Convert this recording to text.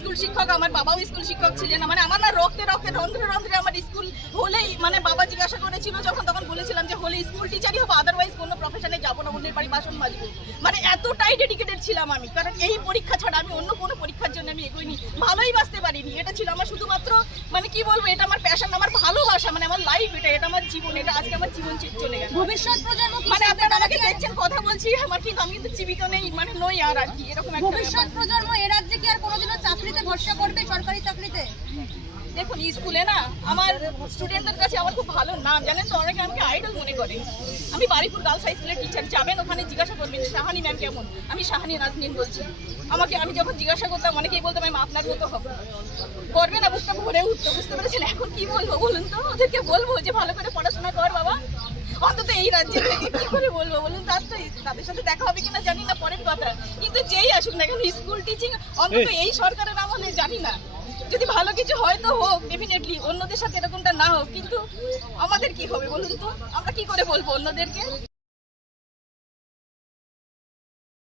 School শিক্ষক, আমার বাবাও স্কুল শিক্ষক ছিলেন। মানে আমার না রক্তে রক্তে রন্ধ্রে রন্ধ্রে আমার স্কুল হলেই, মানে বাবা জিজ্ঞাসা করেছিল যখন, তখন বলেছিলাম যে হলে স্কুল টিচারই হবো, আদারওয়াইজ কোনো প্রফেশনে যাবো না, অন্যের বাড়ি বাসন মাজবো। মানে এতটাই ডেডিকেটেড ছিলাম আমি, কারণ এই পরীক্ষা ছাড়া আমি অন্য কোনো পরীক্ষার জন্য আমি এগোইনি, ভালোই বাঁচতে পারিনি। এটা ছিল আমার শুধুমাত্র, মানে কি বলবো, এটা আমার প্যাশন, আমার ভালোবাসা, মানে আমার লাইফ, এটা আমার জীবন, এটা আজকে আমার জীবন চলে গেল। ভবিষ্যৎ প্রজন্ম মানে আপনারা আমাকে দেখছেন, কথা বলছি, আমার কিন্তু আমি কিন্তু জীবিত নেই, মানে নই আর কি, এরকম একটা ভবিষ্যৎ প্রজন্ম এ রাজ্যে কি আর কোনোদিনও চাকরিতে ভরসা করবে, সরকারি চাকরিতে? দেখুন, স্কুলে না আমার স্টুডেন্টদের কাছে আমার খুব ভালো নাম, জানেন তো, অনেকে আমাকে আইডল মনে করে। আমি বারিপুর গার্লস হাই স্কুলের টিচার, যাবেন ওখানে জিজ্ঞাসা করবেন শাহানি ম্যাম কেমন, আমি শাহানি নাজনীন বলছি। আমি যখন জিজ্ঞাসা করতাম অনেকেই বলতো ম্যাম আপনার মতো হবে, করবে না, বুঝতে ভরে উঠতো, বুঝতে পেরেছেন? এখন কি বলবো বলুন তো, ওদেরকে বলবো যে ভালো করে পড়াশোনা কর বাবা, অন্তত এই রাজ্যে থেকে কি করে বলবো বলুন? তাদের সাথে দেখা হবে কিনা জানি না, পরের কথা, কিন্তু যেই আসুক না কেন স্কুল টিচিং অন্তত এই সরকারের আমলে জানি না, যদি ভালো কিছু হয় তো হোক, ডেফিনেটলি, অন্যদের সাথে এরকমটা না হোক, কিন্তু আমাদের কি হবে বলুন তো, আমরা কি করে বলবো অন্যদেরকে?